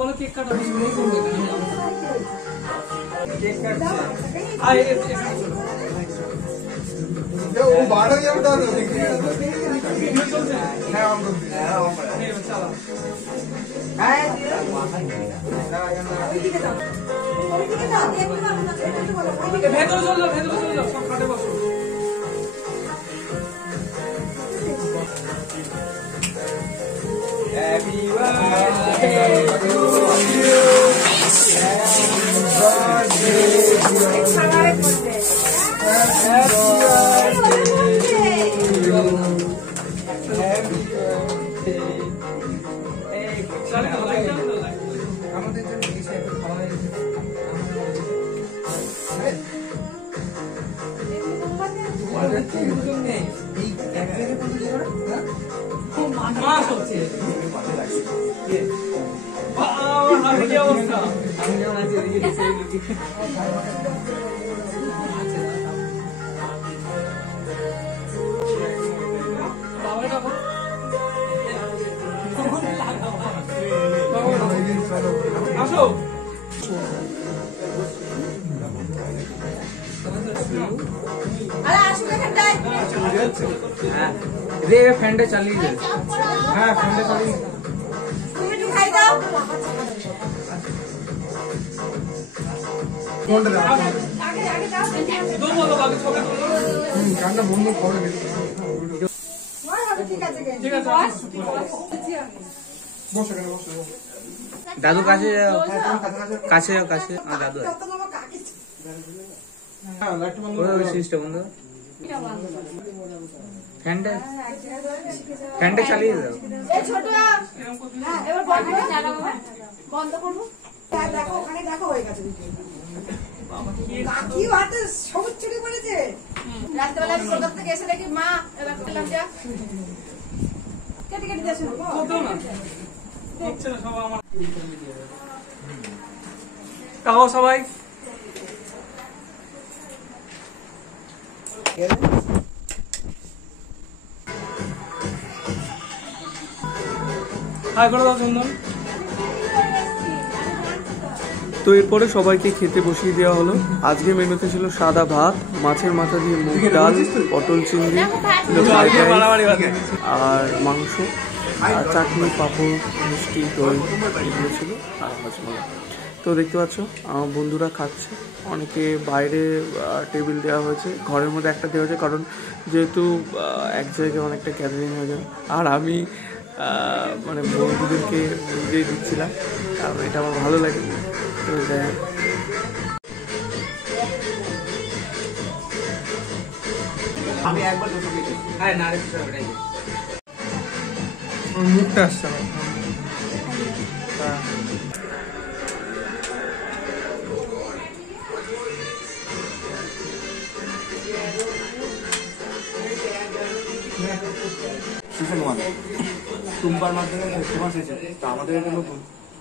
বলো কেক কাটা ও বাড়া যাওটা ভিডিও চলছে হ্যাঁ অন করতে হ্যাঁ চলো হ্যাঁ ভেতরে চলো সব কাটে বসো Happy birthday to you. Happy ফ্যানটা চালিয়ে দে হ্যাঁ ফ্যানটা চালিয়ে তুমি একটু খাই দাও কোনটা দাও আগে দাও দো বলো বাকি ছবি কান্না বন্ধ করে দে ঠিক আছে বসো কেন বসো দাদু কাছে যাও কাছে দাদু হ্যাঁ লাইট বন্ধ করো সিস্টেম বন্ধ ফ্যানটা চালিয়ে দাও এই ছোট এবার বন্ধ করব দেখো ওখানে দেখো হয়ে গেছে কাকি হাতে সবুজ চুরি পড়েছে রাতবেলা কলকাতা থেকে এসে দেখি মা এবার করলাম যা কেটে দেছো কত না দেখছ না সব আমার তাও সবাই তো এরপরে সবাইকে খেতে বসিয়ে দেওয়া হলো। আজকে মেনুতে ছিল সাদা ভাত, মাছের মাথা দিয়ে মুগ ডাল, পটল চিংড়ি, আর মাংস, আর চাটনি, পাঁপড়, মিষ্টি, দই এগুলো ছিল, আর হজমলা। তো দেখতে পাচ্ছ আমার বন্ধুরা খাচ্ছে, অনেকে বাইরে টেবিল দেওয়া হয়েছে, ঘরের মধ্যে একটা দেওয়া হয়েছে, কারণ যেহেতু এক জায়গায় অনেকটা গ্যাদারিং হয়ে যায়। আর আমি মানে বন্ধুদেরকে নিজেই দিচ্ছিলাম, কারণ এটা আমার ভালো লাগে। তো আমি একবার মুখটা আসছে না। সিজন 1 টুম্বার মাধ্যমে ফেমাস হয়েছে, তো আমাদের এটা নতুন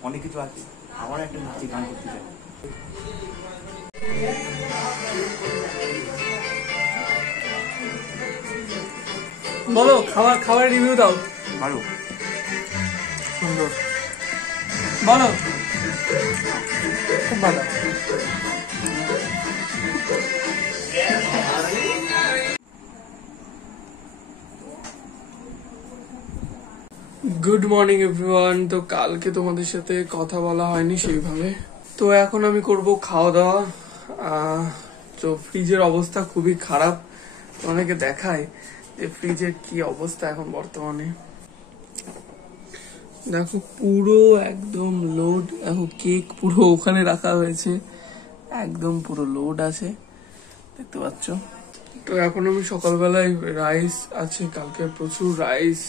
অনেক কিছু আছে। আমার একটা নাচি গান করতে চাই। বলো খাবারের রিভিউ দাও। ভালো, সুন্দর, বলো খুব ভালো। Good morning everyone. তো কালকে তোমাদের সাথে কথা বলা হয়নি সেইভাবে, তো এখন আমি করব খাওয়া দাওয়া। তো ফ্রিজের অবস্থা খুবই খারাপ, অনেকে দেখায় যে ফ্রিজের কি অবস্থা এখন বর্তমানে। দেখো পুরো একদম লোড, এখন কেক পুরো ওখানে রাখা হয়েছে, একদম পুরো লোড আছে, দেখতে পাচ্ছ। তো এখন আমি সকালবেলায় রাইস আছে, কালকে প্রচুর রাইস,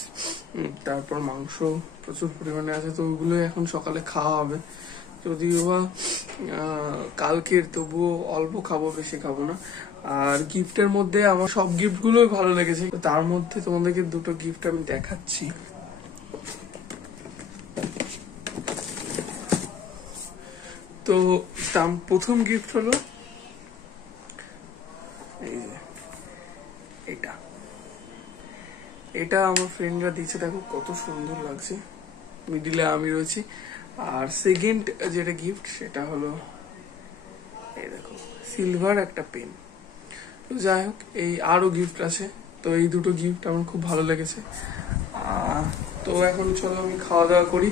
তারপর মাংস প্রচুর পরিমাণে আছে, তো ওগুলো এখন সকালে খাওয়া হবে। যদিও বা কালকের, তবুও অল্প খাবো, বেশি খাবো না। আর গিফটের মধ্যে আমার সব গিফট গুলোই ভালো লেগেছে, তার মধ্যে তোমাদেরকে দুটো গিফট আমি দেখাচ্ছি। তো প্রথম গিফট হলো এই যে এটা আমার ফ্রেন্ডরা দিয়েছে, দেখো কত সুন্দর লাগছে, মিডিলে আমি রয়েছি, আর সেকেন্ড যেটা গিফট সেটা হলো এই দেখো সিলভার একটা পেন। তো যাই হোক, এই আরো গিফট আছে, তো এই দুটো গিফট আমার খুব ভালো লেগেছে। তো এখন চলো আমি খাওয়া দাওয়া করি,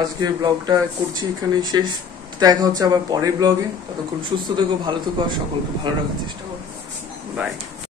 আজকে ব্লগটা করছি এখানেই শেষ। দেখা হচ্ছে আবার পরের ব্লগে, ততক্ষণ সুস্থ থেকো, ভালো থেকো, আর সকলকে ভালো রাখার চেষ্টা করো। বাই।